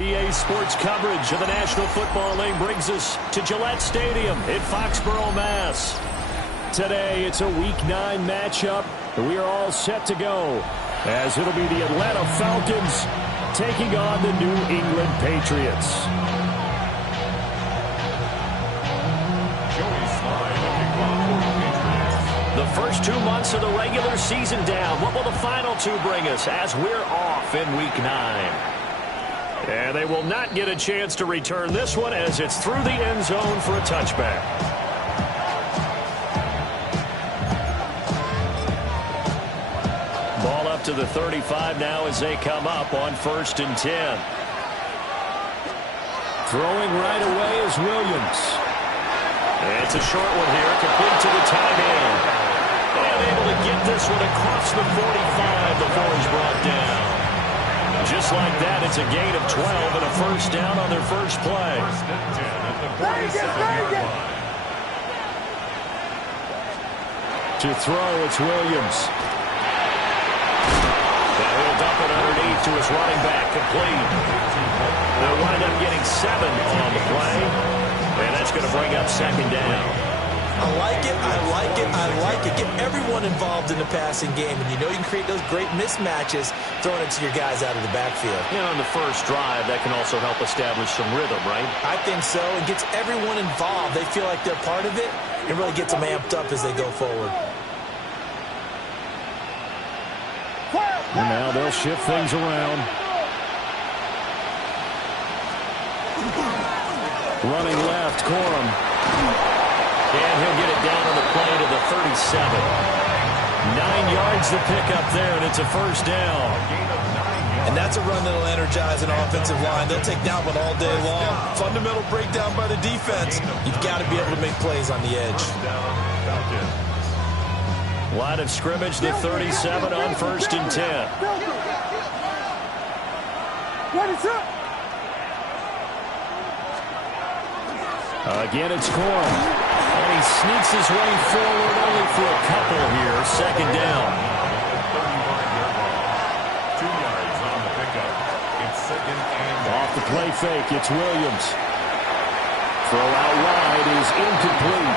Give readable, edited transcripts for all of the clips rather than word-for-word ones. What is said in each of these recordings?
EA Sports coverage of the National Football League brings us to Gillette Stadium in Foxborough, Mass. Today, it's a Week 9 matchup, and we are all set to go, as it'll be the Atlanta Falcons taking on the New England Patriots. The first 2 months of the regular season down. What will the final 2 bring us as we're off in Week 9? And they will not get a chance to return this one as it's through the end zone for a touchback. Ball up to the 35 now as they come up on 1st and 10. Throwing right away is Williams. It's a short one here, complete to the tight end. And able to get this one across the 45 before he's brought down. Just like that, it's a gain of 12 and a first down on their first play. To throw, it's Williams. And he'll dump it underneath to his running back, complete. They'll wind up getting 7 on the play, and that's going to bring up 2nd down. I like it, I like it, I like it. Get everyone involved in the passing game, and you know you can create those great mismatches throwing it to your guys out of the backfield. You know, on the first drive, that can also help establish some rhythm, right? I think so. It gets everyone involved. They feel like they're part of it, and really gets them amped up as they go forward. And now they'll shift things around. Running left, Corum. And he'll get it down on the play to the 37. 9 yards to pick up there, and it's a first down. And that's a run that'll energize an offensive line. They'll take that one all day long. Fundamental breakdown by the defense. You've got to be able to make plays on the edge. Line of scrimmage, the 37 on 1st and 10. What is up? Again, it's Corum. And he sneaks his way forward only for a couple here. 2nd down. 35-yard line. 2 yards on the pickup. It's 2nd and off the play fake, it's Williams. Throw out wide is incomplete.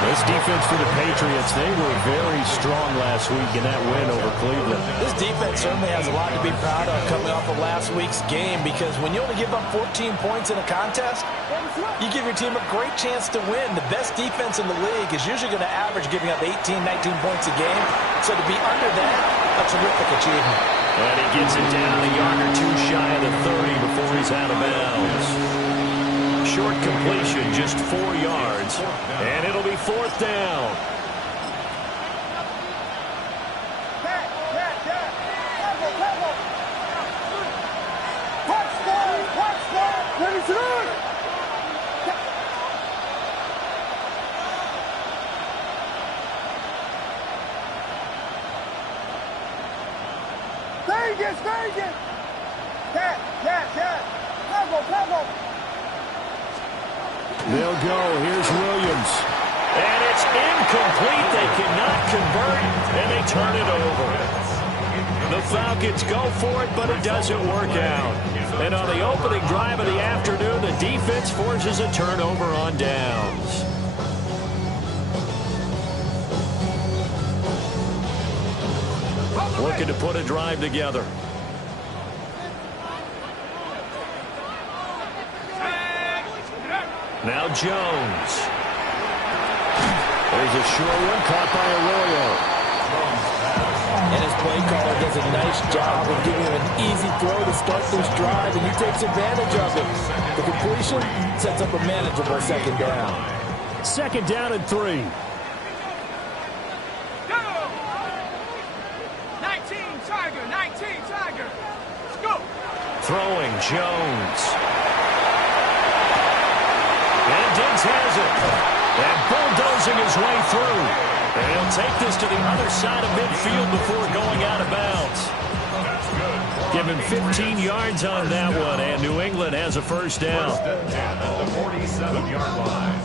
This defense for the Patriots, they were very strong last week in that win over Cleveland. This defense certainly has a lot to be proud of coming off of last week's game, because when you only give up 14 points in a contest, you give your team a great chance to win. The best defense in the league is usually going to average giving up 18, 19 points a game. So to be under that, a terrific achievement. And he gets it down a yard or 2 shy of the 30 before he's out of bounds. Short completion, just 4 yards, and it'll be 4th down. Vegas! Yes! Pebble! They'll go. Here's Williams. And it's incomplete. They cannot convert, and they turn it over. The Falcons go for it, but it doesn't work out. And on the opening drive of the afternoon, the defense forces a turnover on downs. Looking to put a drive together. Now Jones. There's a short one caught by Arroyo. And his play caller does a nice job of giving him an easy throw to start this drive, and he takes advantage of it. The completion sets up a manageable 2nd down. 2nd down and 3. Go! 19 Tiger. Let's go. Throwing Jones. Hopkins has it. And bulldozing his way through. And he'll take this to the other side of midfield before going out of bounds. Give him 15 yards on that one, and New England has a first down. At the 47-yard line.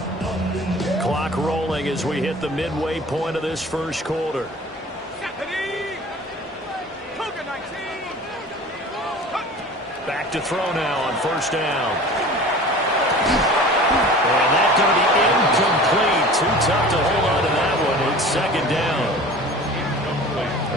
Clock rolling as we hit the midway point of this first quarter. Back to throw now on first down. And that's going to be incomplete. Too tough to hold on to that one. It's second down.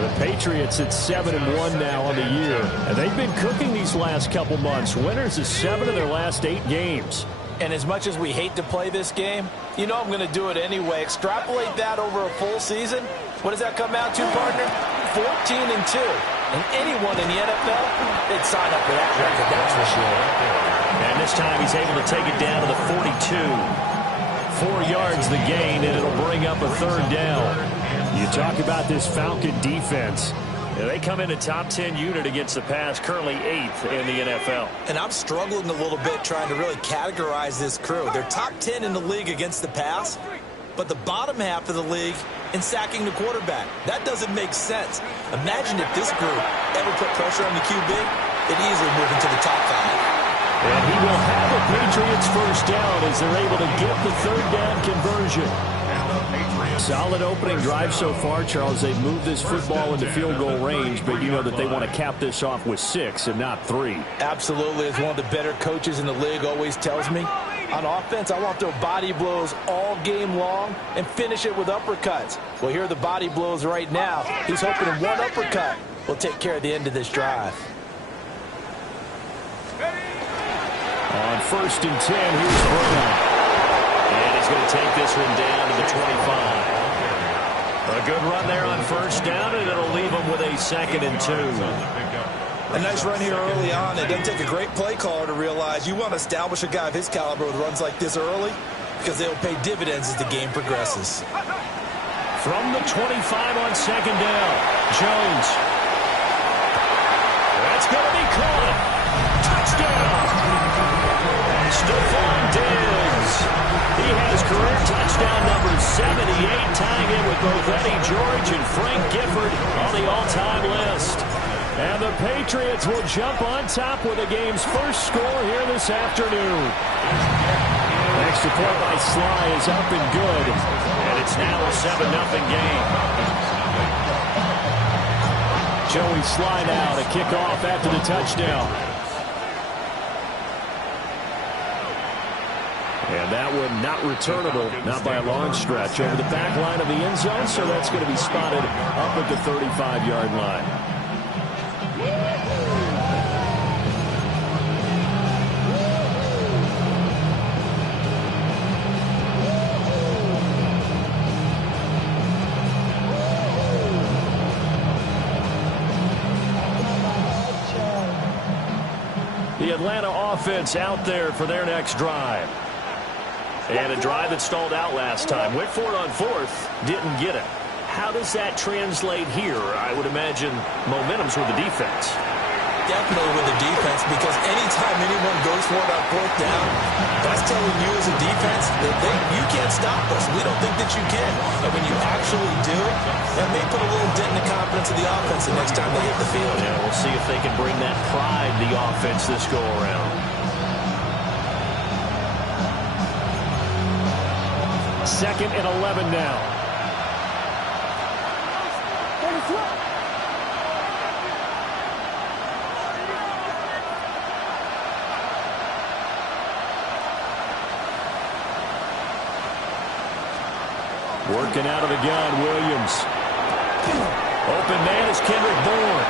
The Patriots at 7-1 now on the year. And they've been cooking these last couple months. Winners of 7 of their last 8 games. And as much as we hate to play this game, you know I'm going to do it anyway. Extrapolate that over a full season. What does that come out to, partner? 14-2. And anyone in the NFL, they'd sign up for that record, that's for sure. And this time he's able to take it down to the 42. 4 yards the gain, and it'll bring up a third down. You talk about this Falcon defense. They come in a top 10 unit against the pass, currently 8th in the NFL. And I'm struggling a little bit trying to really categorize this crew. They're top 10 in the league against the pass, but the bottom half of the league in sacking the quarterback. That doesn't make sense. Imagine if this group ever put pressure on the QB, it'd easily move into the top 5. And he will have a Patriots first down as they're able to get the third down conversion. Solid opening drive so far, Charles. They've moved this football into field goal range, but you know that they want to cap this off with 6 and not 3. Absolutely. As one of the better coaches in the league always tells me, on offense, I want to throw body blows all game long and finish it with uppercuts. Well, here are the body blows right now. He's hoping one uppercut will take care of the end of this drive. On 1st and 10, here's Brown. And he's going to take this one down to the 25. A good run there on first down, and it'll leave him with a 2nd and 2. A nice run here early on. It doesn't take a great play caller to realize you want to establish a guy of his caliber with runs like this early because they'll pay dividends as the game progresses. From the 25 on 2nd down, Jones. That's going to be caught. Touchdown. Stephon Diggs. He has career touchdown number 78, tying in with both Eddie George and Frank Gifford on the all-time list. And the Patriots will jump on top with the game's first score here this afternoon. Extra point by Sly is up and good. And it's now a 7-0 game. Joey Sly now to kick off after the touchdown. And that one not returnable, not by a long stretch, over the back line of the end zone, so that's going to be spotted up at the 35-yard line. The Atlanta offense out there for their next drive. And a drive that stalled out last time. Went for it on 4th, didn't get it. How does that translate here? I would imagine momentum's with the defense. Definitely with the defense, because anytime anyone goes for it on 4th down, that's telling you as a defense that you can't stop us. We don't think that you can. And when you actually do it, that may put a little dent in the confidence of the offense the next time they hit the field. Yeah, we'll see if they can bring that pride to the offense this go around. 2nd and 11 now. Working out of the gun, Williams. Open man is Kendrick Bourne.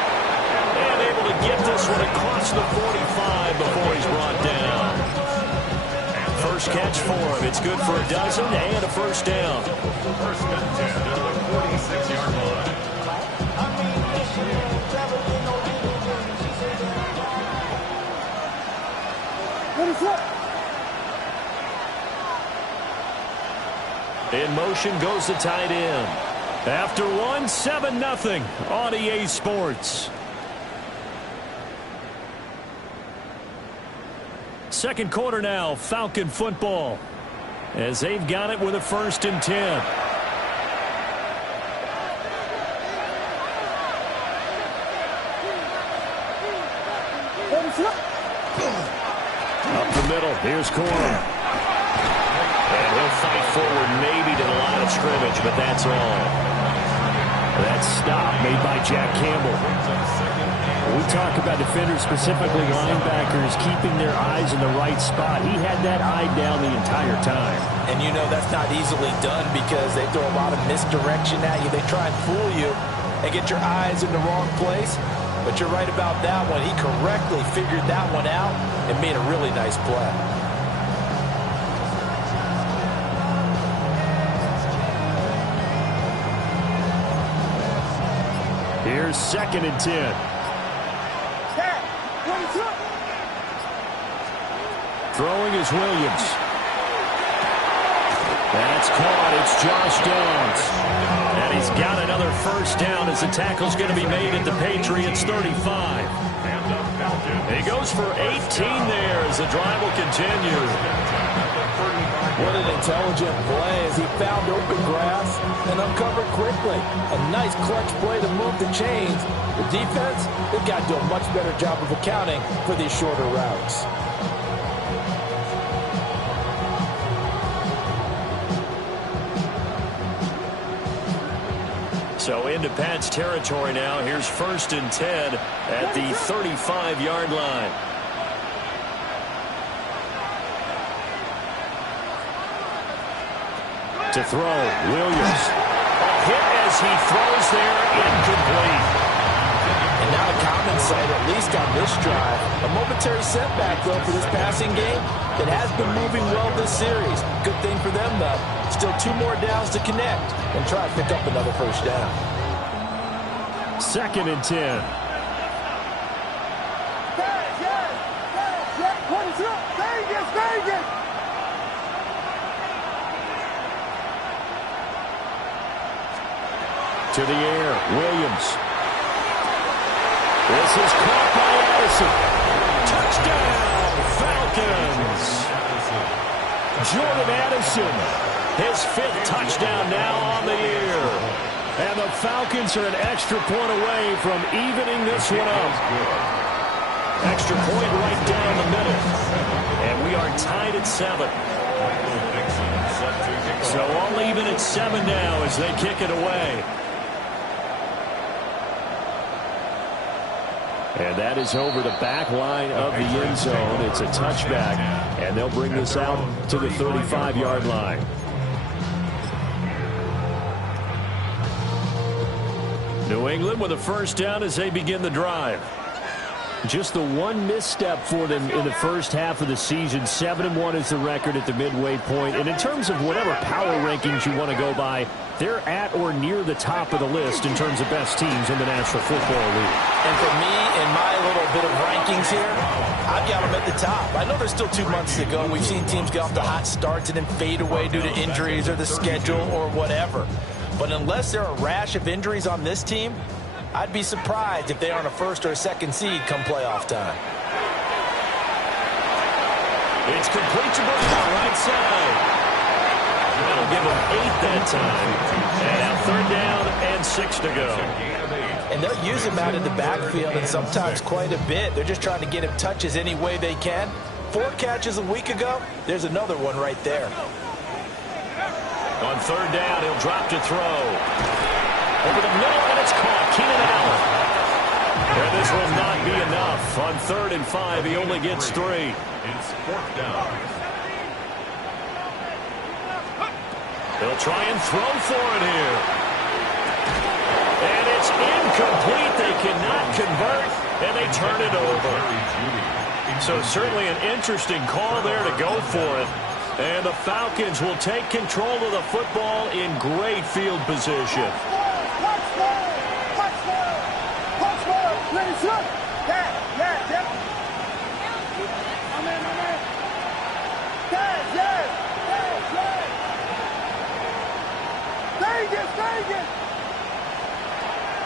And able to get this one across the 45 before he's brought down. First catch for him. It's good for a dozen and a first down. First and 10 to the 46-yard line. In motion goes the tight end. After one, 7-0 on EA Sports. Second quarter now, Falcon football. as they've got it with a 1st and 10. Up the middle, here's Corum. And he'll fight forward maybe to the line of scrimmage, but that's all. That stop made by Jack Campbell. We talk about defenders, specifically linebackers, keeping their eyes in the right spot. He had that eye down the entire time. And you know that's not easily done because they throw a lot of misdirection at you. They try and fool you and get your eyes in the wrong place. But you're right about that one. He correctly figured that one out and made a really nice play. Here's 2nd and 10. Throwing is Williams. That's caught. It's Josh Downs. And he's got another 1st down as the tackle's going to be made at the Patriots 35. He goes for 18 there as the drive will continue. What an intelligent play as he found open grass and uncovered quickly. A nice clutch play to move the chains. The defense, they've got to do a much better job of accounting for these shorter routes. So into Pat's territory now. Here's 1st and 10 at the 35-yard line. To throw, Williams. A hit as he throws there, incomplete. And not a common sight, at least on this drive. A momentary setback, though, for this passing game. It has been moving well this series. Good thing for them, though. Still 2 more downs to connect and try to pick up another 1st down. 2nd and 10. To the air, Williams. This is caught by Addison. Touchdown, Falcons. Jordan Addison, his 5th touchdown now on the year. And the Falcons are an extra point away from evening this one up. Extra point right down the middle. And we are tied at 7. So all even at 7 now as they kick it away. And that is over the back line of the end zone. It's a touchback, and they'll bring this out to the 35-yard line. New England with a 1st down as they begin the drive. Just the one misstep for them in the first half of the season. 7-1 is the record at the midway point. And in terms of whatever power rankings you want to go by, they're at or near the top of the list in terms of best teams in the National Football League. And for me, in my little bit of rankings here, I've got them at the top. I know there's still 2 months to go. We've seen teams get off to hot starts and then fade away due to injuries or the schedule or whatever. But unless there are a rash of injuries on this team, I'd be surprised if they aren't a 1st or a 2nd seed come playoff time. It's complete to Burkhardt, right side. That'll give them 8 that time. And now 3rd down and 6 to go. And they'll use him out in the backfield and sometimes quite a bit. They're just trying to get him touches any way they can. 4 catches a week ago. There's another one right there. On 3rd down, he'll drop to throw. Over the middle, and it's caught. Keenan Allen. And this will not be enough. On 3rd and 5, he only gets 3. It's 4th down. They'll try and throw for it here. And it's incomplete. They cannot convert, and they turn it over. So certainly an interesting call there to go for it. And the Falcons will take control of the football in great field position.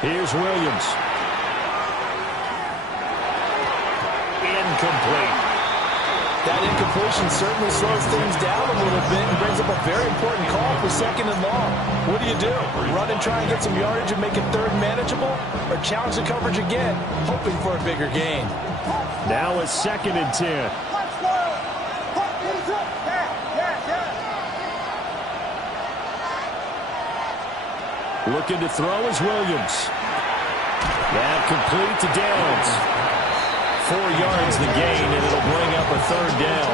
Here's Williams. Incomplete. That incompletion certainly slows things down a little bit and brings up a very important call for 2nd and long. What do? Run and try and get some yardage and make it 3rd manageable, or challenge the coverage again, hoping for a bigger gain? Now a 2nd and 10. Looking to throw is Williams. That complete to Downs. 4 yards the gain, and it'll bring up a 3rd down.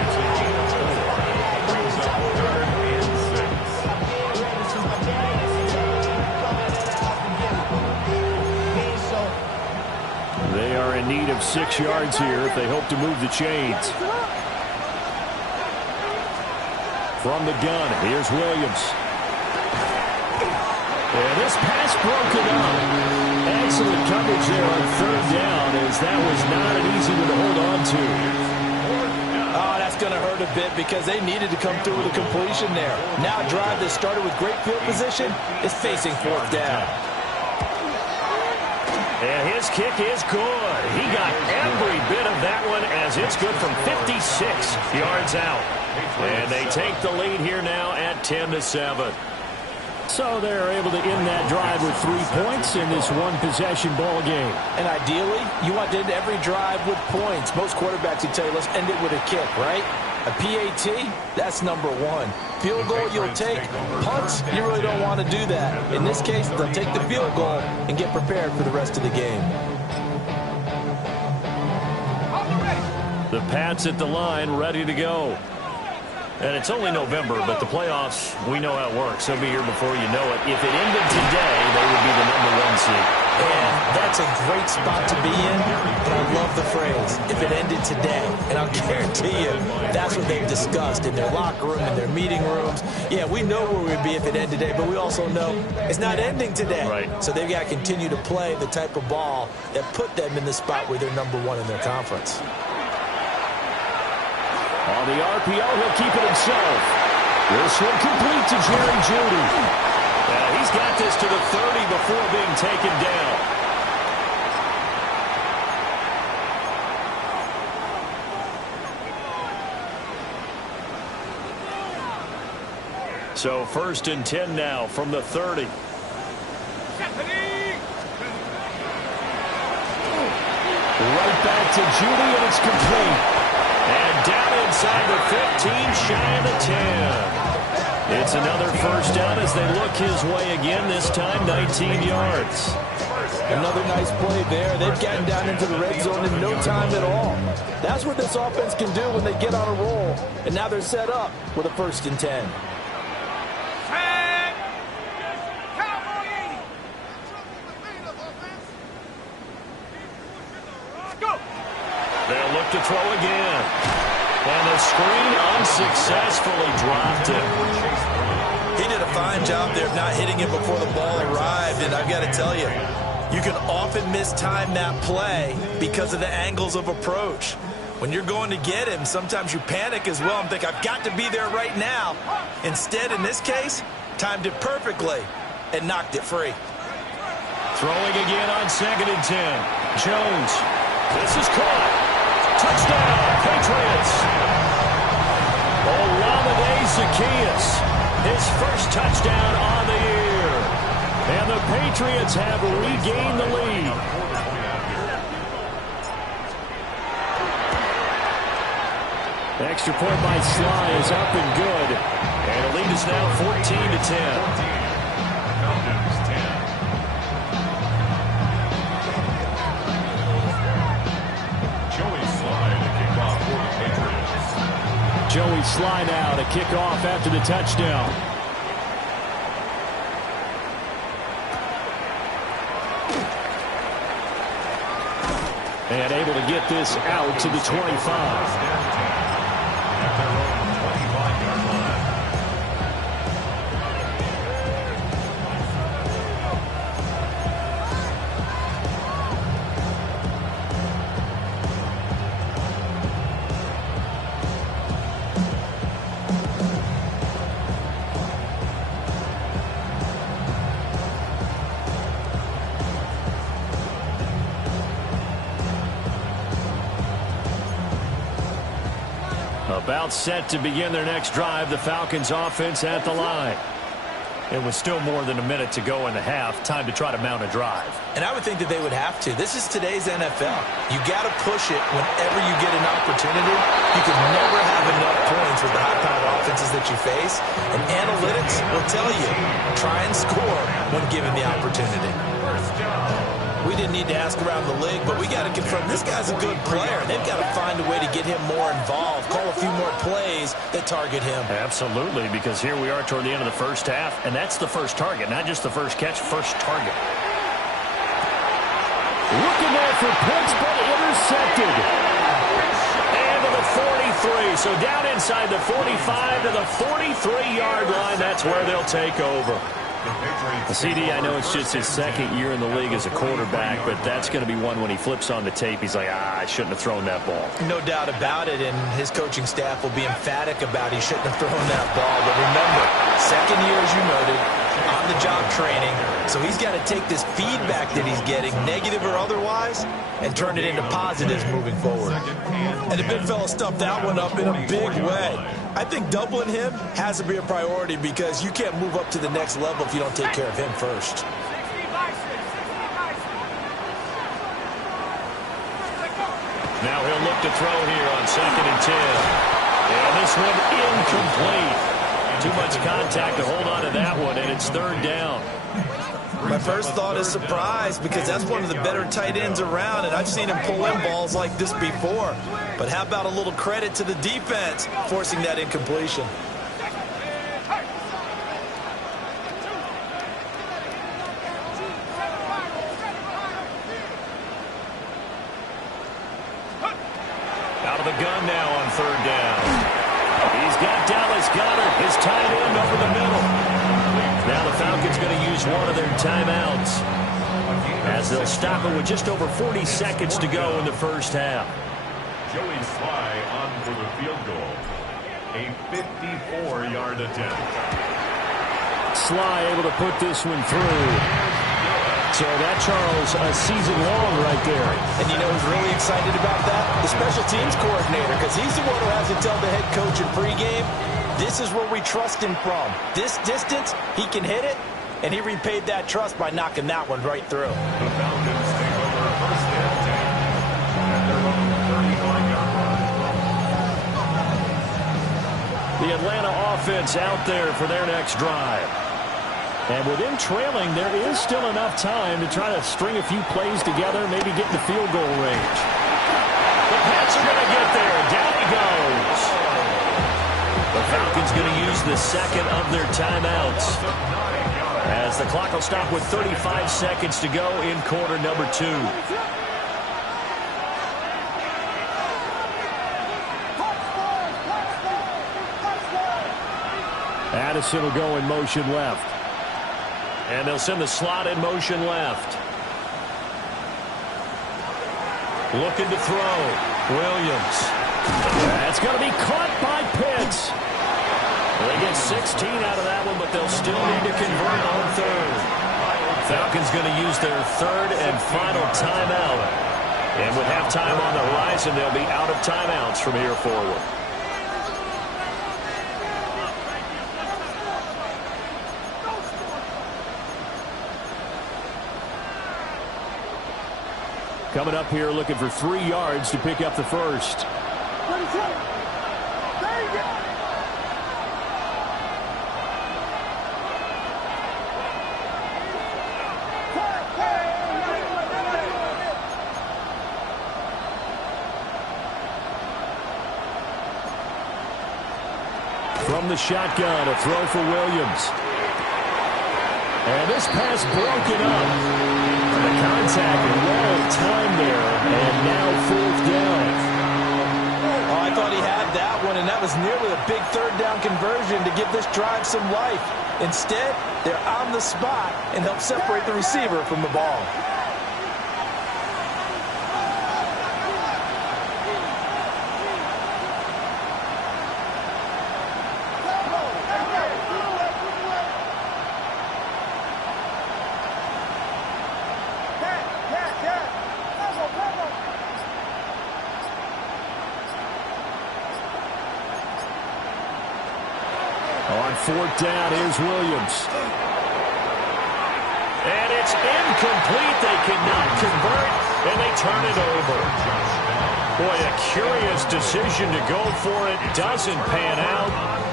It's a gain of 4. Brings up 3rd and 6. They are in need of 6 yards here if they hope to move the chains. From the gun, here's Williams. And this pass broken up. Excellent coverage there on 3rd down, as that was not an easy one to hold on to. Oh, that's going to hurt a bit because they needed to come through with a completion there. Now a drive that started with great field position is facing 4th down. And his kick is good. He got every bit of that one, as it's good from 56 yards out. And they take the lead here now at 10-7. So they're able to end that drive with 3 points in this one-possession ball game. And ideally, you want to end every drive with points. Most quarterbacks would tell you, let's end it with a kick, right? A PAT, that's number 1. Field goal, you'll take. Punts, you really don't want to do that. In this case, they'll take the field goal and get prepared for the rest of the game. The Pats at the line, ready to go. And it's only November, but the playoffs, we know how it works. They'll be here before you know it. If it ended today, they would be the number 1 seed. And that's a great spot to be in, but I love the phrase, if it ended today. And I'll guarantee you, that's what they've discussed in their locker room, in their meeting rooms. Yeah, we know where we'd be if it ended today, but we also know it's not ending today. Right. So they've got to continue to play the type of ball that put them in the spot where they're number 1 in their conference. On the RPO, he'll keep it himself. This one complete to Jerry Jeudy. He's got this to the 30 before being taken down. So 1st and 10 now from the 30. Right back to Jeudy, and it's complete. And down inside the 15, shy of the 10. It's another 1st down as they look his way again, this time 19 yards. Another nice play there. They've gotten down into the red zone in no time at all. That's what this offense can do when they get on a roll. And now they're set up with a 1st and 10. They'll look to throw again. And the screen unsuccessfully dropped it. He did a fine job there of not hitting it before the ball arrived. And I've got to tell you, you can often mistime that play because of the angles of approach. When you're going to get him, sometimes you panic as well and think, I've got to be there right now. Instead, in this case, timed it perfectly and knocked it free. Throwing again on 2nd and 10. Jones. This is caught. Touchdown, Patriots. Olamide Zaccheaus, his 1st touchdown on the year. And the Patriots have regained the lead. Extra point by Sly is up and good. And the lead is now 14-10. Joey Sly now to kick off after the touchdown. And able to get this out to the 25. About set to begin their next drive. The Falcons offense at the line. It was still more than a minute to go in the half. Time to try to mount a drive. And I would think that they would have to. This is today's NFL. You got to push it whenever you get an opportunity. You can never have enough points with the high-powered offenses that you face. And analytics will tell you, try and score when given the opportunity. We didn't need to ask around the league, but we got to confirm this guy's a good player. They've got to find a way to get him more involved, call a few more plays that target him. Absolutely, because here we are toward the end of the first half, and that's the first target, not just the first catch, first target. Looking there for Pitts, but intercepted. And to the 43, so down inside the 45 to the 43-yard line. That's where they'll take over. The CD, I know it's just his second year in the league as a quarterback, but that's going to be one when he flips on the tape. He's like, I shouldn't have thrown that ball. No doubt about it, and his coaching staff will be emphatic about he shouldn't have thrown that ball. But remember, second year, as you noted, on-the-job training, so he's got to take this feedback that he's getting, negative or otherwise, and turn it into positives moving forward. And the big fella stuffed that one up in a big way. I think doubling him has to be a priority because you can't move up to the next level if you don't take care of him first. Now he'll look to throw here on 2nd and 10. And this one incomplete. Too much contact to hold on to that one, and it's 3rd down. My first thought is surprise because that's one of the better tight ends around, and I've seen him pull in balls like this before. But how about a little credit to the defense forcing that incompletion? Out of the gun now on 3rd down. He's got Dallas Goedert, his tight end, over the middle. Now the Falcons going to use one of their timeouts as they'll stop it with just over 40 seconds to go in the first half. Joey Sly on for the field goal. A 54-yard attempt. Sly able to put this one through. So that, Charles, a season long right there. And you know who's really excited about that? The special teams coordinator, because he's the one who has to tell the head coach in pregame, this is where we trust him from. This distance, he can hit it, and he repaid that trust by knocking that one right through. The Falcons take over 1st and 10 at their own 31-yard line. The Atlanta offense out there for their next drive. And with him trailing, there is still enough time to try to string a few plays together, maybe get in the field goal range. The Pats are going to get there. Down he goes. The Falcons going to use the second of their timeouts as the clock will stop with 35 seconds to go in quarter number 2. Addison will go in motion left. And they'll send the slot in motion left. Looking to throw. Williams. That's going to be caught by Pitts. They get 16 out of that one, but they'll still need to convert on 3rd. Falcons going to use their 3rd and final timeout. And with halftime on the horizon, they'll be out of timeouts from here forward. Coming up here looking for 3 yards to pick up the first. From the shotgun, a throw for Williams. And this pass broken up. The contact well timed there, and now 4th down. Oh, I thought he had that one, and that was nearly a big 3rd down conversion to give this drive some life. Instead, they're on the spot and help separate the receiver from the ball. fourth down, here's Williams. And it's incomplete. They cannot convert, and they turn it over. Boy, a curious decision to go for it. Doesn't pan out,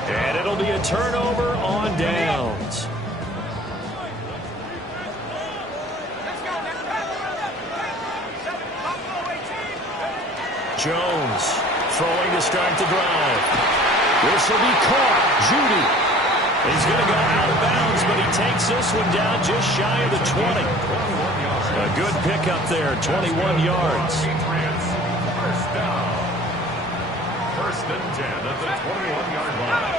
and it'll be a turnover on downs. Jones throwing to start the drive. This will be caught. Judy. He's going to go out of bounds, but he takes this one down just shy of the 20. A good pickup there, 21 yards. First down. First and 10 at the 21-yard line.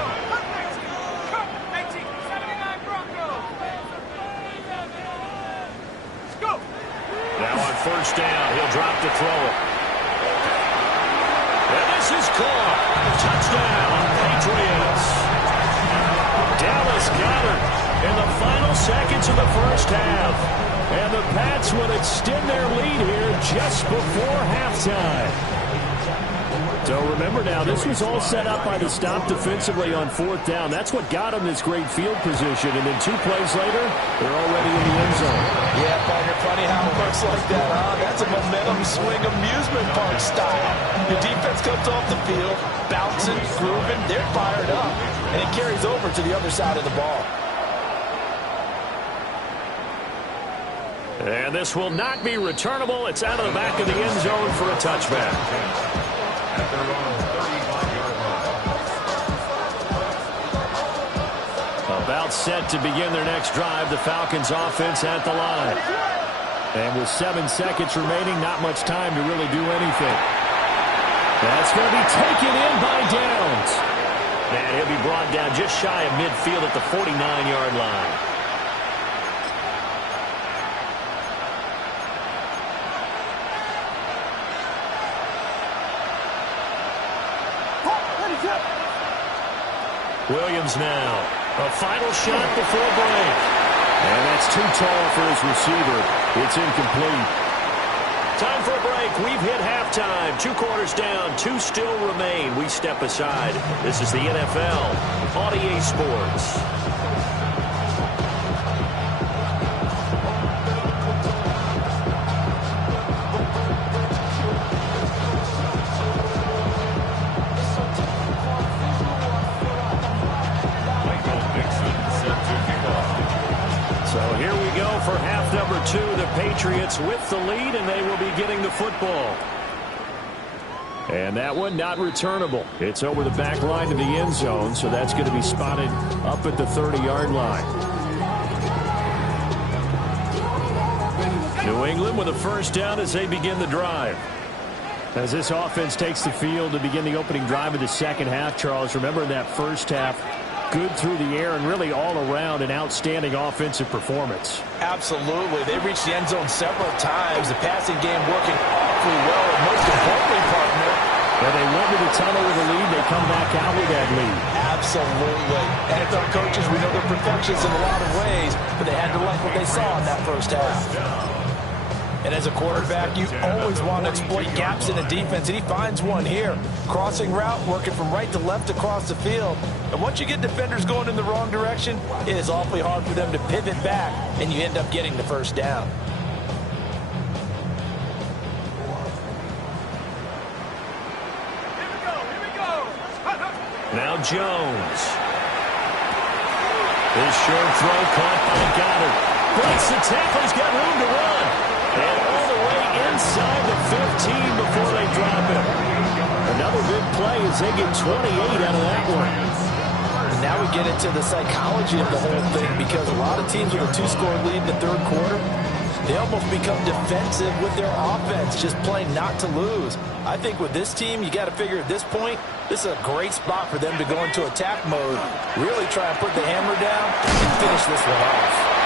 Now on first down, he'll drop to throw it. And this is caught. Touchdown, Patriots. Dallas got it in the final seconds of the first half. And the Pats will extend their lead here just before halftime. So remember now, this was all set up by the stop defensively on fourth down. That's what got them this great field position. And then 2 plays later, they're already in the end zone. Yeah, partner, funny how it works like that, huh? That's a momentum swing amusement park style. The defense comes off the field, bouncing, grooving, they're fired up, and it carries over to the other side of the ball. And this will not be returnable. It's out of the back of the end zone for a touchback. At their own 35-yard line. About set to begin their next drive, the Falcons offense at the line. And with 7 seconds remaining, not much time to really do anything. That's going to be taken in by Downs. And he'll be brought down just shy of midfield at the 49-yard line. Williams now. A final shot before break. And that's too tall for his receiver. It's incomplete. Time for a break. We've hit halftime. 2 quarters down. 2 still remain. We step aside. This is the NFL on EA Sports. For half number 2, the Patriots with the lead, and they will be getting the football. And that one not returnable. It's over the back line to the end zone, so that's going to be spotted up at the 30-yard line. New England with a first down as they begin the drive. As this offense takes the field to begin the opening drive of the second half, Charles, remember in that first half, good through the air and really all around an outstanding offensive performance. Absolutely. They reached the end zone several times. The passing game working awfully well. And most importantly, partner, when they went to the tunnel with a lead, they come back out with that lead. Absolutely. NFL coaches, we know they're perfectionists in a lot of ways, but they had to like what they saw in that first half. And as a quarterback, you always want to exploit gaps in a defense, and he finds one here. Crossing route, working from right to left across the field. And once you get defenders going in the wrong direction, it is awfully hard for them to pivot back, and you end up getting the first down. Here we go. Now Jones. This short throw caught by Goddard. Breaks the tackle. He's got room to run. And all the way inside the 15 before they drop him. Another big play as they get 28 out of that one. And now we get into the psychology of the whole thing, because a lot of teams with a 2-score lead in the third quarter, they almost become defensive with their offense, just playing not to lose. I think with this team, you got to figure at this point, this is a great spot for them to go into attack mode, really try and put the hammer down and finish this one off.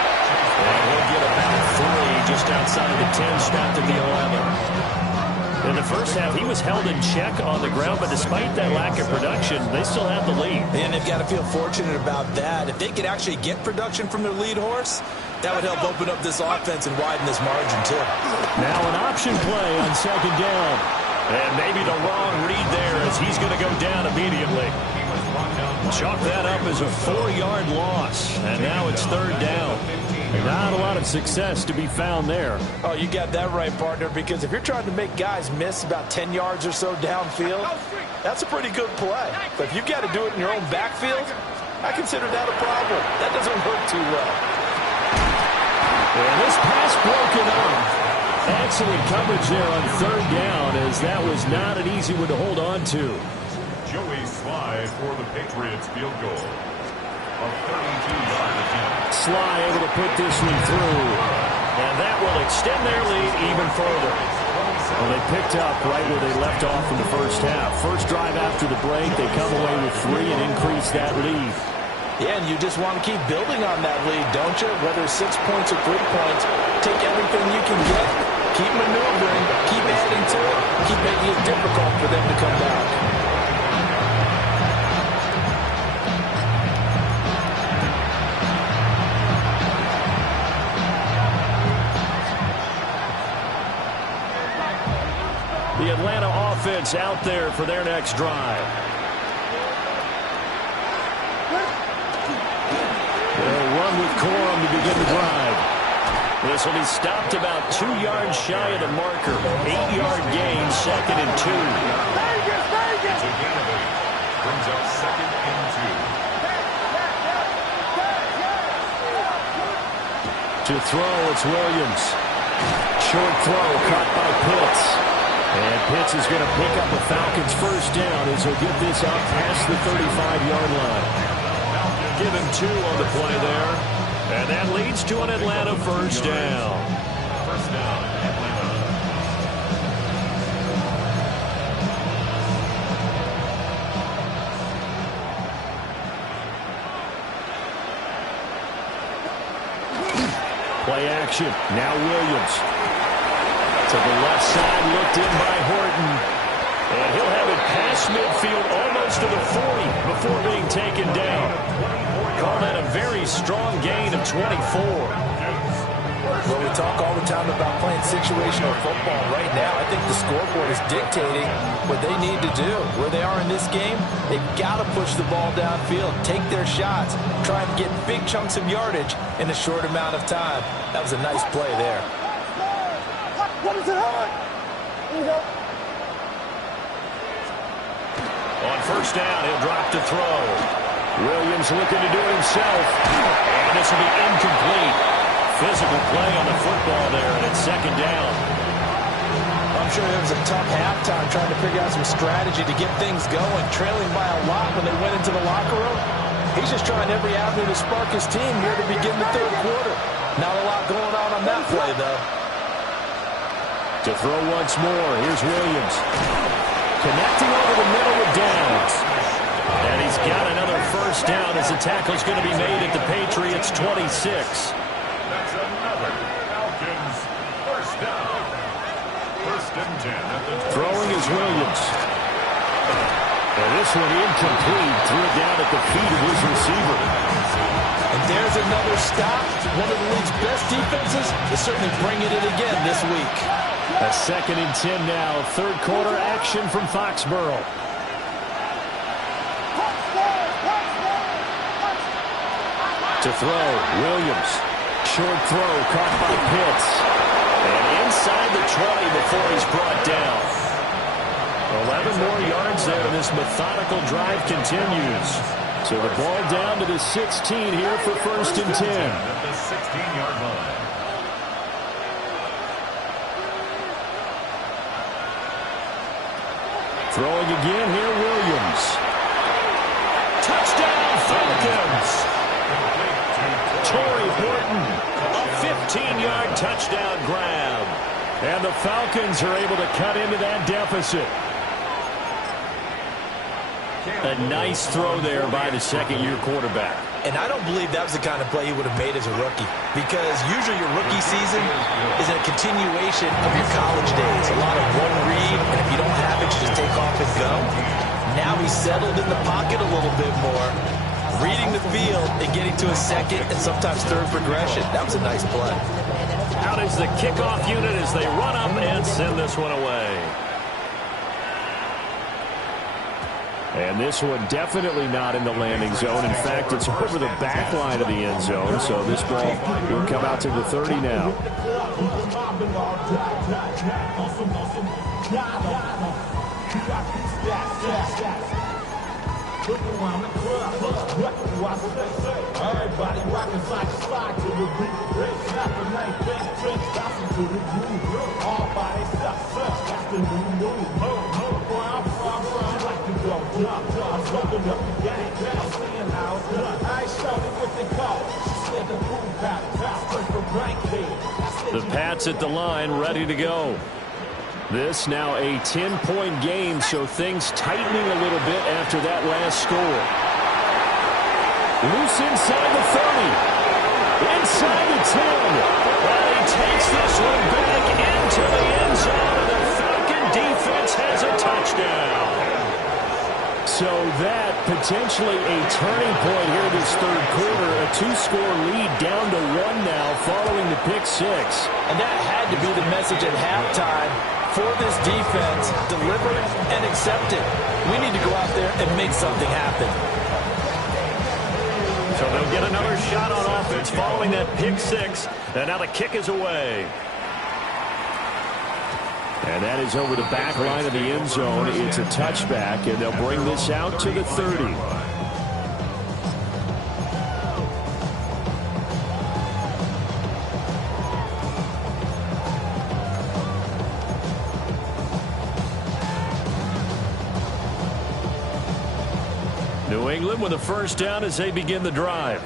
And he'll get about 3 just outside the 10, strapped at the 11. In the first half, he was held in check on the ground, but despite that lack of production, they still have the lead. And they've got to feel fortunate about that. If they could actually get production from their lead horse, that would help open up this offense and widen this margin, too. Now an option play on second down. And maybe the wrong read there as he's going to go down immediately. Chalk that up as a 4-yard loss. And now it's third down. Not a lot of success to be found there. Oh, you got that right, partner, because if you're trying to make guys miss about 10 yards or so downfield, that's a pretty good play. But if you've got to do it in your own backfield, I consider that a problem. That doesn't work too well. And this pass broken up. Excellent coverage there on third down, as that was not an easy one to hold on to. Joey Sly for the Patriots field goal. A 32-yard attempt. Sly able to put this one through. And that will extend their lead even further. Well, they picked up right where they left off in the first half. First drive after the break, they come away with 3 and increase that lead. Yeah, and you just want to keep building on that lead, don't you? Whether it's 6 points or 3 points, take everything you can get, keep maneuvering, keep adding to it, keep making it difficult for them to come back. The Atlanta offense out there for their next drive. They'll run with Corum to begin the drive. This will be stopped about 2 yards shy of the marker. 8-yard gain, 2nd and 2. Vegas! Brings up 2nd and 2. To throw, it's Williams. Short throw, caught by Pitts. And Pitts is going to pick up the Falcons' first down as he'll get this out past the 35-yard line. Give him 2 on the play there. And that leads to an Atlanta first down. First down, Atlanta. Play action. Now Williams. To the left side, looked in by Horton. And he'll have it past midfield, almost to the 40 before being taken down. Call that a very strong gain of 24. Well, we talk all the time about playing situational football. Right now, I think the scoreboard is dictating what they need to do. Where they are in this game, they've got to push the ball downfield, take their shots, try and get big chunks of yardage in a short amount of time. That was a nice play there. What is it on? Here you go. On first down, he'll drop to throw. Williams looking to do it himself. And this will be incomplete. Physical play on the football there, and it's 2nd down. I'm sure it was a tough halftime trying to figure out some strategy to get things going. Trailing by a lot when they went into the locker room. He's just trying every avenue to spark his team here to begin the third quarter. Not a lot going on that play, though. To throw once more, here's Williams. Connecting over the middle with Downs. And he's got another first down as the tackle's going to be made at the Patriots' 26. That's another Falcons first down. 1st and 10 at the 26. Throwing is Williams. And this one incomplete. Threw it down at the feet of his receiver. And there's another stop. One of the league's best defenses is certainly bringing it again this week. A 2nd and 10 now. Third quarter action from Foxborough. To throw, Williams. Short throw caught by Pitts. And inside the 20 before he's brought down. 11 more yards there. This methodical drive continues. So the ball down to the 16 here for 1st and 10. At the 16-yard line. Throwing again here, Williams. Touchdown, Falcons! Torrey Horton, a 15-yard touchdown grab. And the Falcons are able to cut into that deficit. A nice throw there by the 2nd-year quarterback. And I don't believe that was the kind of play he would have made as a rookie. Because usually your rookie season is a continuation of your college days. A lot of one read, and if you don't have it, you just take off and go. Now he's settled in the pocket a little bit more, reading the field and getting to a 2nd and sometimes 3rd progression. That was a nice play. Out is the kickoff unit as they run up and send this one away. And this one definitely not in the landing zone. In fact, it's over the back line of the end zone. So this ball will come out to the 30 now. Everybody rocking side to side to the beat. Snap a night, bouncing to the groove. All by themselves, that's the new move. Where I'm from, I like to go jump. I'm jumping up the gang, I'm seeing how it's done. I ain't shouting what they call it. She said the boom pass first for blank head. The Pats at the line, ready to go. This now a 10-point game, so things tightening a little bit after that last score. Loose inside the 30. Inside the 10. And he takes this one back into the end zone, and the Falcon defense has a touchdown. So that potentially a turning point here this third quarter. A two-score lead down to one now following the pick six. And that had to be the message at halftime for this defense. Deliver and accept it. We need to go out there and make something happen. So they'll get another shot on offense following that pick six. And now the kick is away. And that is over the back line of the end zone. It's a touchback, and they'll bring this out to the 30. New England with a first down as they begin the drive.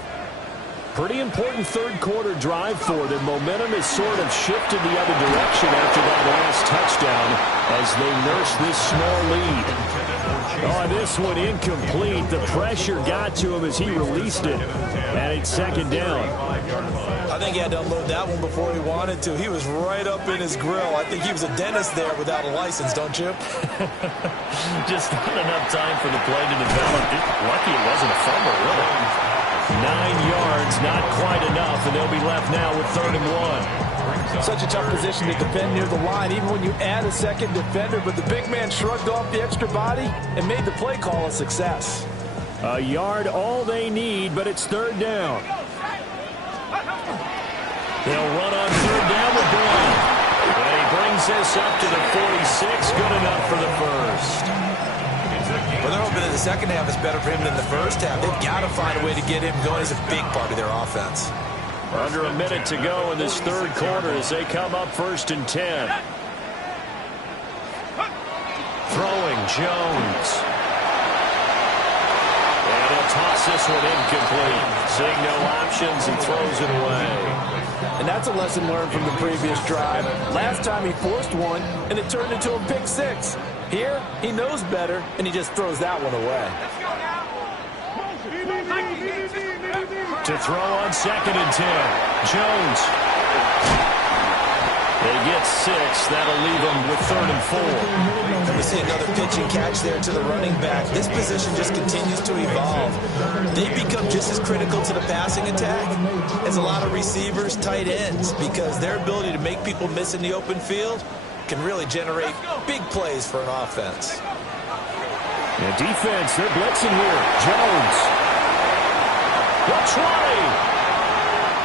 Pretty important third quarter drive for them. Momentum has sort of shifted the other direction after that last touchdown as they nurse this small lead. Oh, this one incomplete. The pressure got to him as he released it. And it's second down. I think he had to unload that one before he wanted to. He was right up in his grill. I think he was a dentist there without a license, don't you? Just not enough time for the play to develop. Lucky it wasn't a fumble, really. 9 yards, not quite enough, and they'll be left now with 3rd and 1. Such a tough position to defend near the line, even when you add a second defender, but the big man shrugged off the extra body and made the play call a success. A yard all they need, but it's 3rd down. They'll run on 3rd down with Brown. And he brings this up to the 46, good enough for the first. Well, they're hoping that the second half is better for him than the first half. They've got to find a way to get him going. He's a big part of their offense. Under a minute to go in this third quarter as they come up 1st and 10. Throwing Jones. And he'll toss this one incomplete. Seeing no options and throws it away. And that's a lesson learned from the previous drive. Last time he forced one, and it turned into a pick six. Here, he knows better, and he just throws that one away. To throw on 2nd and 10. Jones. They get 6. That'll leave them with 3rd and 4. And we see another pitch and catch there to the running back. This position just continues to evolve. They become just as critical to the passing attack as a lot of receivers, tight ends, because their ability to make people miss in the open field can really generate big plays for an offense. And defense, they're blitzing here. Jones. The 20.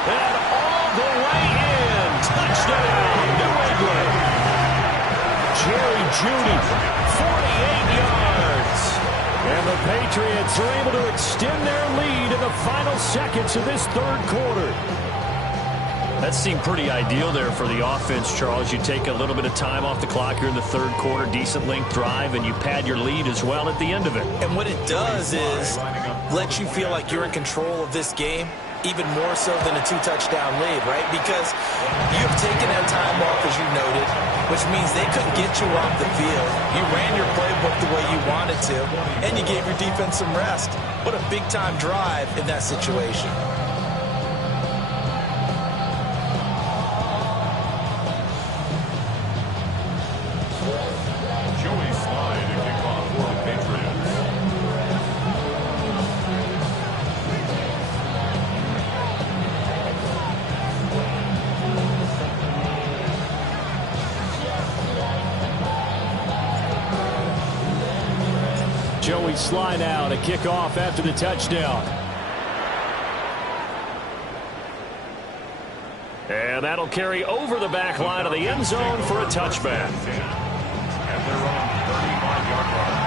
And all the way in. Touchdown, New England. Jerry Jeudy, 48 yards. And the Patriots are able to extend their lead in the final seconds of this third quarter. That seemed pretty ideal there for the offense, Charles. You take a little bit of time off the clock here in the third quarter, decent length drive, and you pad your lead as well at the end of it. And what it does is let you feel like you're in control of this game, even more so than a 2-touchdown lead, right? Because you've taken that time off, as you noted, which means they couldn't get you off the field. You ran your playbook the way you wanted to, and you gave your defense some rest. What a big-time drive in that situation. slide out to kick off after the touchdown. And that'll carry over the back line of the end zone for a touchback. And they're on 35-yard line.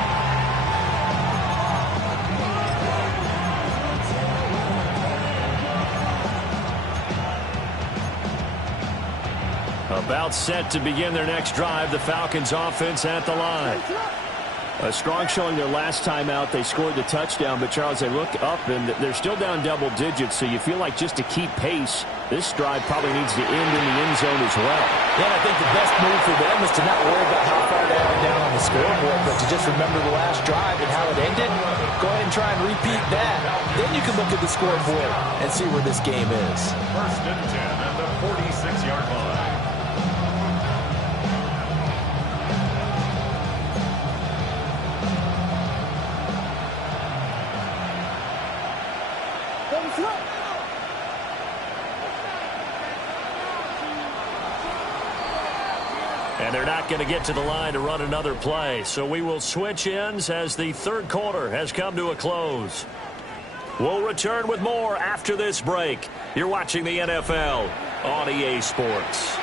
About set to begin their next drive, the Falcons offense at the line. A strong showing their last time out. They scored the touchdown, but Charles, they look up and they're still down double digits, so you feel like just to keep pace, this drive probably needs to end in the end zone as well. Yeah, I think the best move for them is to not worry about how far they are down on the scoreboard, but to just remember the last drive and how it ended. Go ahead and try and repeat that. Then you can look at the scoreboard and see where this game is. First and 10 at the 46-yard line. And they're not going to get to the line to run another play. So we will switch ends as the third quarter has come to a close. We'll return with more after this break. You're watching the NFL on EA Sports.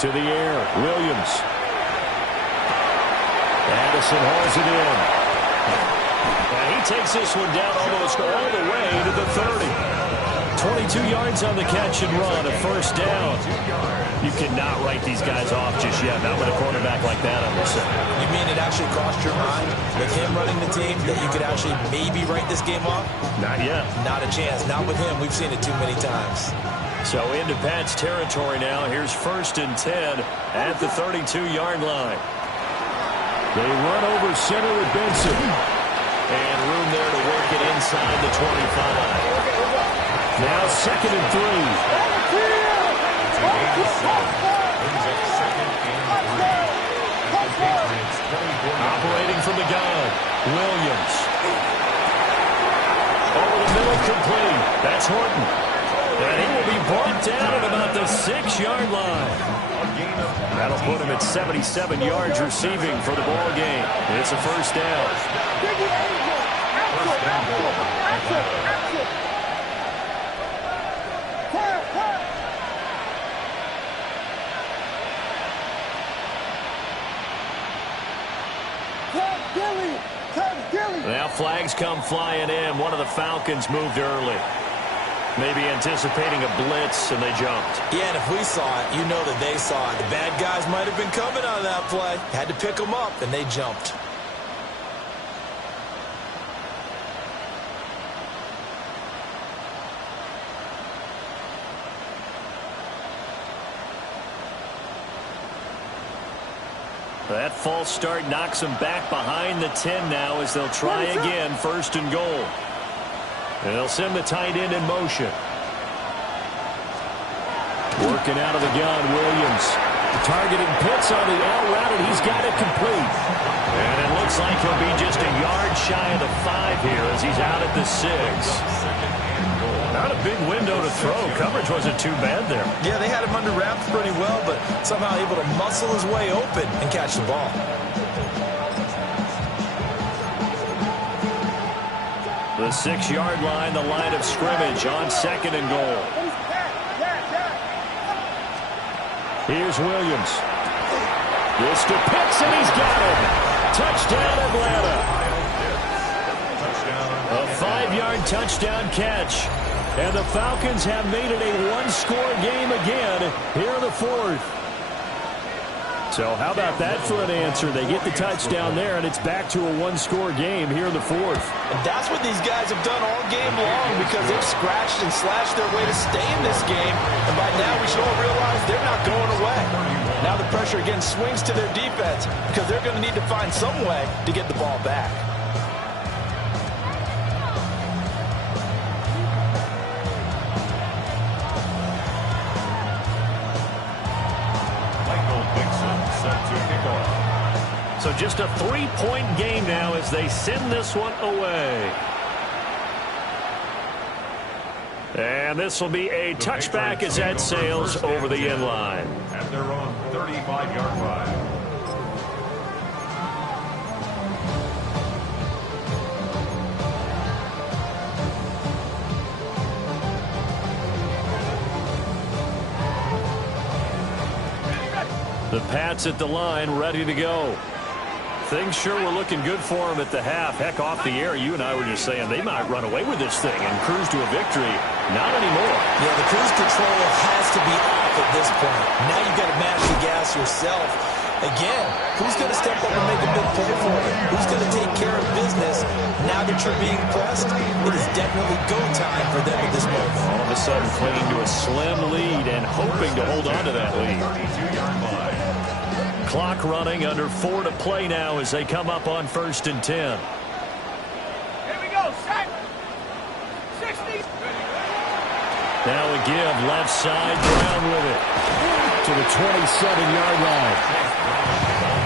To the air, Williams. Addison hauls it in. And he takes this one down almost all the way to the 30. 22 yards on the catch and run, a first down. You cannot write these guys off just yet, not with a quarterback like that on your side. You mean it actually crossed your mind with him running the team that you could actually maybe write this game off? Not yet. Not a chance. Not with him. We've seen it too many times. So into Pat's territory now. Here's first and 10 at the 32-yard line. They run over center with Benson. And room there to work it inside the 25. Now second and 3. Operating from the gun, Williams. Over the middle, complete. That's Horton. And he will be brought down at about the 6-yard line. That'll put him at 77 yards receiving for the ball game. It's a first down. Now flags come flying in. One of the Falcons moved early. Maybe anticipating a blitz, and they jumped. Yeah, and if we saw it, you know that they saw it. The bad guys might have been coming on that play. Had to pick them up, and they jumped. That false start knocks them back behind the 10 now as they'll try again, first and goal. And they'll send the tight end in motion. Working out of the gun, Williams. Targeting Pitts on the out route, and he's got it complete. And it looks like he'll be just a yard shy of the 5 here as he's out at the 6. Not a big window to throw. Coverage wasn't too bad there. Yeah, they had him under wraps pretty well, but somehow able to muscle his way open and catch the ball. The 6-yard line, the line of scrimmage on second and goal. Here's Williams. This to Pitts, and he's got him. Touchdown, Atlanta. A 5-yard touchdown catch. And the Falcons have made it a one-score game again here in the fourth. So how about that for an answer? They get the touchdown there, and it's back to a one-score game here in the fourth. And that's what these guys have done all game long because they've scratched and slashed their way to stay in this game. And by now we should all realize they're not going away. Now the pressure again swings to their defense because they're going to need to find some way to get the ball back. So just a 3-point game now as they send this one away. And this will be a touchback as that sails over the end line. At their own 35-yard line. The Pats at the line, ready to go. Things sure were looking good for them at the half. Heck, off the air, you and I were just saying they might run away with this thing and cruise to a victory. Not anymore. Yeah, the cruise control has to be off at this point. Now you've got to match the gas yourself. Again, who's going to step up and make a big play for you? Who's going to take care of business now that you're being pressed? It is definitely go time for them at this moment. All of a sudden clinging to a slim lead and hoping to hold on to that lead. 32-yard line. Clock running, under 4 to play now as they come up on 1st and 10. Here we go, set. 60. Now a give, left side, Brown with it to the 27-yard line.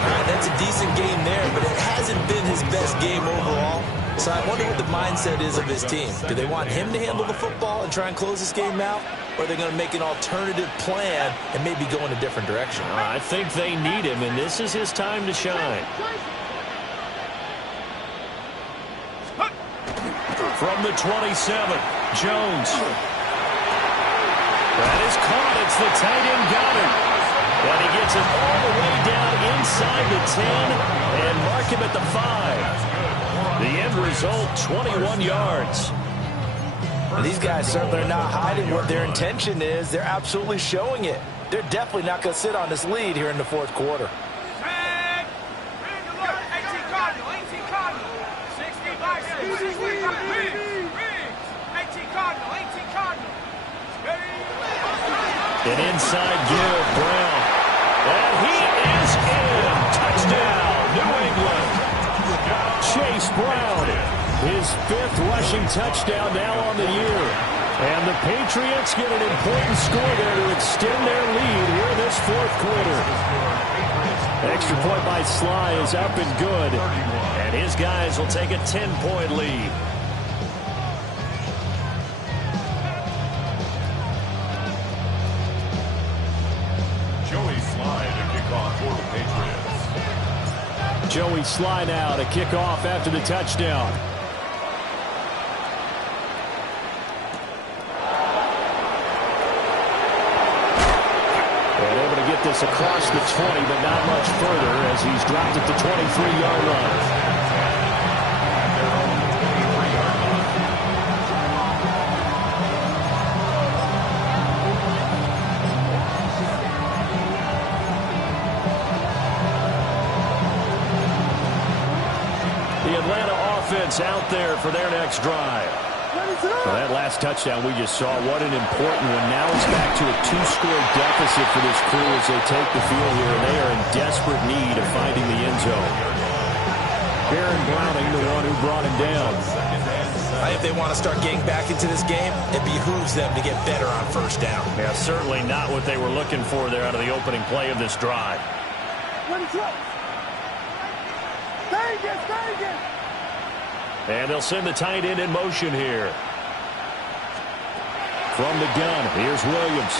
All right, that's a decent game there, but it hasn't been his best game overall. So I wonder what the mindset is of his team. Do they want him to handle the football and try and close this game out? Or are they going to make an alternative plan and maybe go in a different direction? I think they need him, and this is his time to shine. From the 27, Jones. That is caught. It's the tight end Goddard. And he gets it all the way down inside the 10 and mark him at the 5. The end result, 21 yards. And these guys certainly are not hiding what their intention is. They're absolutely showing it. They're definitely not going to sit on this lead here in the fourth quarter. An inside give, Brown. And he is in. Touchdown, New England. Chase Brown, his 5th rushing touchdown now on the year. And the Patriots get an important score there to extend their lead here in this fourth quarter. Extra point by Sly is up and good. And his guys will take a 10-point lead. Joey Sly now to kick off after the touchdown. And able to get this across the 20, but not much further as he's dropped at the 23-yard line. Out there for their next drive. Well, that last touchdown we just saw, what an important one. Now it's back to a 2-score deficit for this crew as they take the field here, and they are in desperate need of finding the end zone. Baron Browning, the one who brought him down. If they want to start getting back into this game, it behooves them to get better on first down. Yeah, certainly not what they were looking for there out of the opening play of this drive. And they'll send the tight end in motion here. From the gun, here's Williams.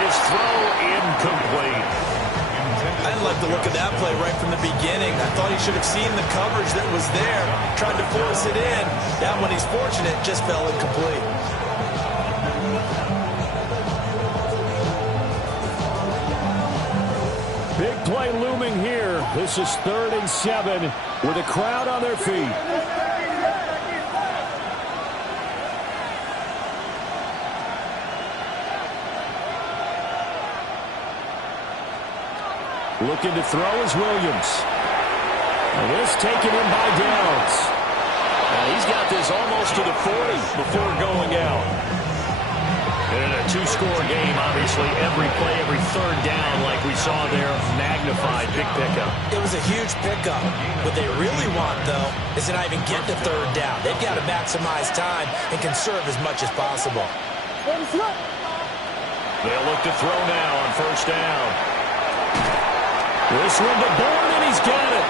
His throw incomplete. I didn't like the look of that play right from the beginning. I thought he should have seen the coverage that was there, tried to force it in. That one, he's fortunate, just fell incomplete. Big play looming here. This is 3rd and 7 with a crowd on their feet. Looking to throw is Williams. And this taken in by Downs. And he's got this almost to the 40 before going out. In a two-score game, obviously, every play, every third down, like we saw there, magnified. Big pickup. It was a huge pickup. What they really want, though, is to not even get to third down. They've got to maximize time and conserve as much as possible. They'll look to throw now on first down. This one to Bourne, and he's got it.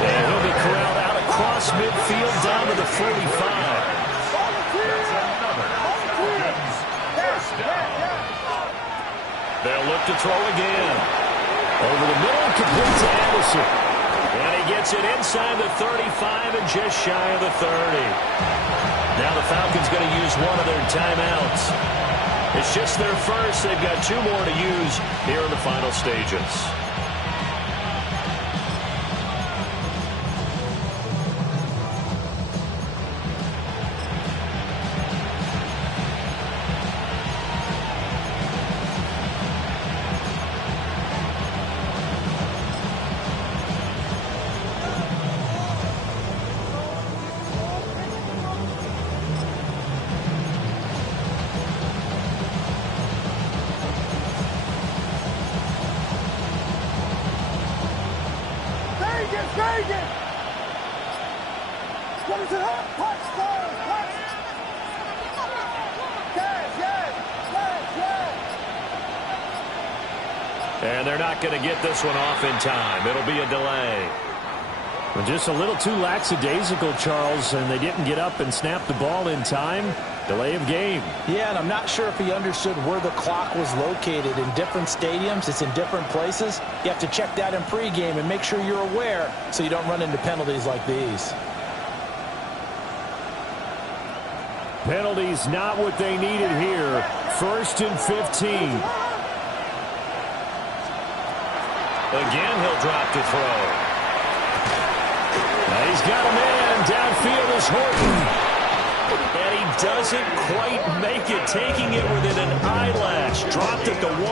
And he'll be corralled out across midfield down to the 45. They'll look to throw again. Over the middle, complete to Anderson. And he gets it inside the 35 and just shy of the 30. Now the Falcons going to use one of their timeouts. It's just their first. They've got two more to use here in the final stages. And they're not going to get this one off in time. It'll be a delay. Well, just a little too lackadaisical, Charles, and they didn't get up and snap the ball in time. Delay of game. Yeah, and I'm not sure if he understood where the clock was located. In different stadiums, it's in different places. You have to check that in pregame and make sure you're aware so you don't run into penalties like these. Penalties not what they needed here. 1st and 15. Again, he'll drop to throw. Now he's got a man. Downfield is Horton. And he doesn't quite make it, taking it within an eyelash. Dropped at the 1.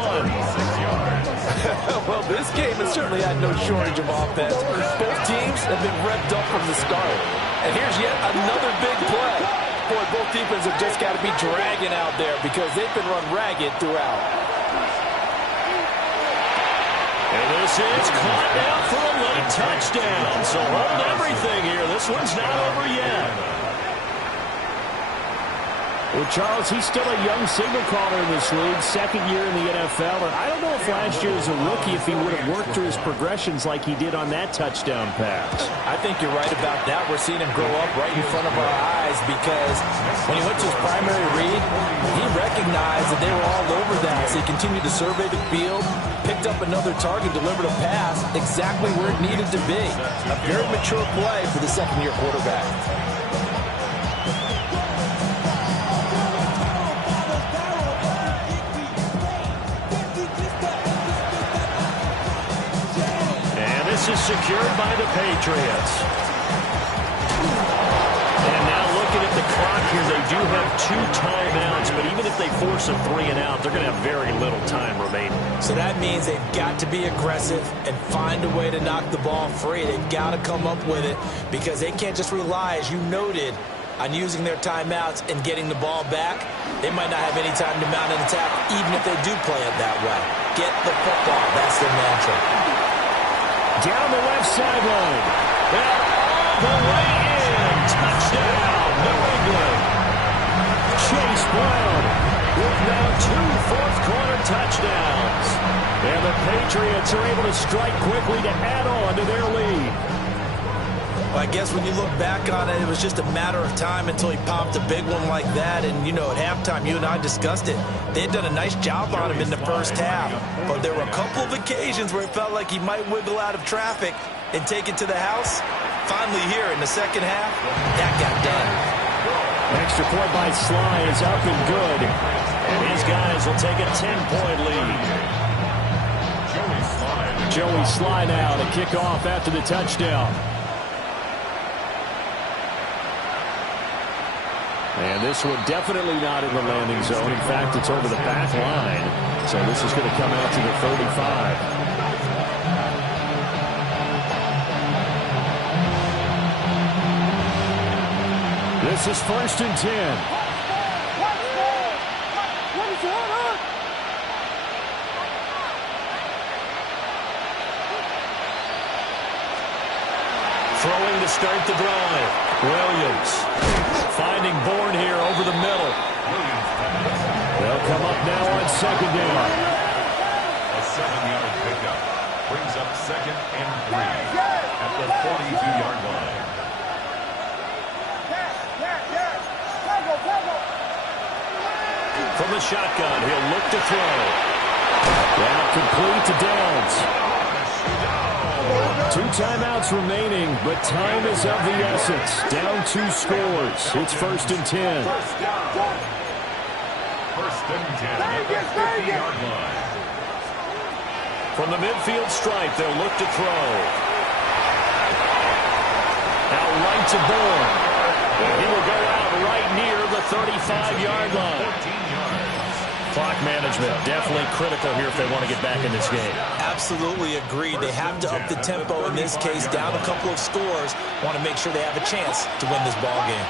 Well, this game has certainly had no shortage of offense. Both teams have been revved up from the start. And here's yet another big play. Boy, both defenses have just got to be dragging out there because they've been run ragged throughout. And this is caught now for a late touchdown. So hold everything here. This one's not over yet. Well, Charles, he's still a young signal caller in this league, second year in the NFL. And I don't know if last year as a rookie, if he would have worked through his progressions like he did on that touchdown pass. I think you're right about that. We're seeing him grow up right in front of our eyes because when he went to his primary read, he recognized that they were all over that. So he continued to survey the field, picked up another target, delivered a pass exactly where it needed to be. A very mature play for the second-year quarterback. This is secured by the Patriots. And now looking at the clock here, they do have 2 timeouts, but even if they force a 3-and-out, they're going to have very little time remaining. So that means they've got to be aggressive and find a way to knock the ball free. They've got to come up with it because they can't just rely, as you noted, on using their timeouts and getting the ball back. They might not have any time to mount an attack, even if they do play it that way. Get the football. That's their mantra. Down the left sideline. And all the way in. Touchdown, New England. Chase Brown with now 2 fourth-quarter touchdowns. And the Patriots are able to strike quickly to add on to their lead. Well, I guess when you look back on it, it was just a matter of time until he popped a big one like that. And, you know, at halftime, you and I discussed it. They had done a nice job on him in the first half. But there were a couple of occasions where it felt like he might wiggle out of traffic and take it to the house. Finally here in the second half, that got done. Extra point by Sly is up and good. And his guys will take a 10-point lead. Joey Sly now to kick off after the touchdown. And this one definitely not in the landing zone. In fact, it's over the back line. So this is going to come out to the 35. This is 1st and 10. Throwing to start the drive. Williams finding Bourne here over the middle. They'll come up now on 2nd down. A 7-yard pickup brings up 2nd and 3 at the 42-yard line. From the shotgun, he'll look to throw. Now complete to Downs. 2 timeouts remaining, but time is of the essence. Down 2 scores. It's 1st and 10. 1st and 10 at the 50-yard line. From the midfield stripe, they'll look to throw. Out right to Bourne. And he will go out right near the 35-yard line. 14 yards. Clock management, definitely critical here if they want to get back in this game. Absolutely agreed. They have to up the tempo in this case, down a couple of scores. Want to make sure they have a chance to win this ball game.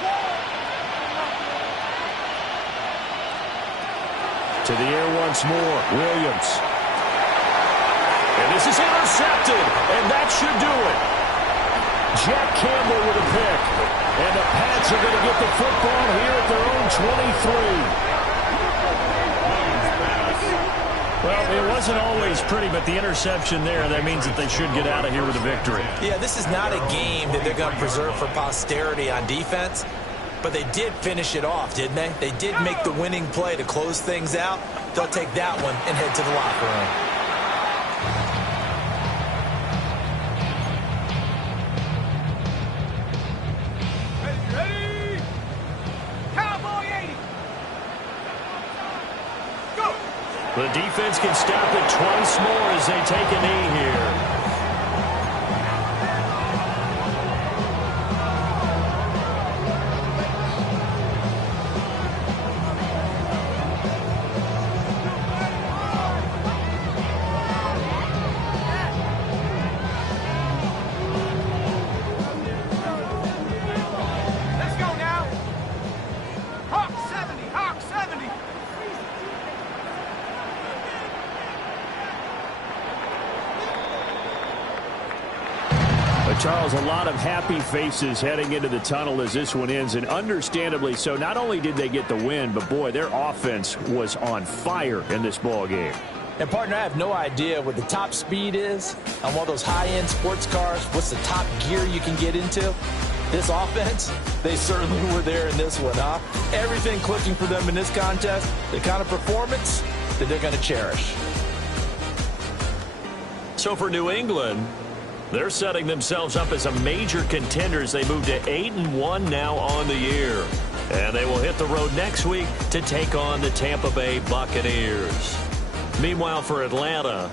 To the air once more, Williams. And this is intercepted, and that should do it. Jack Campbell with a pick. And the Pats are going to get the football here at their own 23. Well, it wasn't always pretty, but the interception there, that means that they should get out of here with a victory. Yeah, this is not a game that they're going to preserve for posterity on defense, but they did finish it off, didn't they? They did make the winning play to close things out. They'll take that one and head to the locker room. The defense can stop it twice more as they take a knee here. Let's go now. Hawk 70, Hawk 70. Charles, a lot of happy faces heading into the tunnel as this one ends, and understandably so. Not only did they get the win, but boy, their offense was on fire in this ball game. And, partner, I have no idea what the top speed is on one of those high-end sports cars. What's the top gear you can get into? This offense, they certainly were there in this one, huh? Everything clicking for them in this contest, the kind of performance that they're going to cherish. So for New England, they're setting themselves up as a major contender as they move to 8-1 now on the year. And they will hit the road next week to take on the Tampa Bay Buccaneers. Meanwhile, for Atlanta,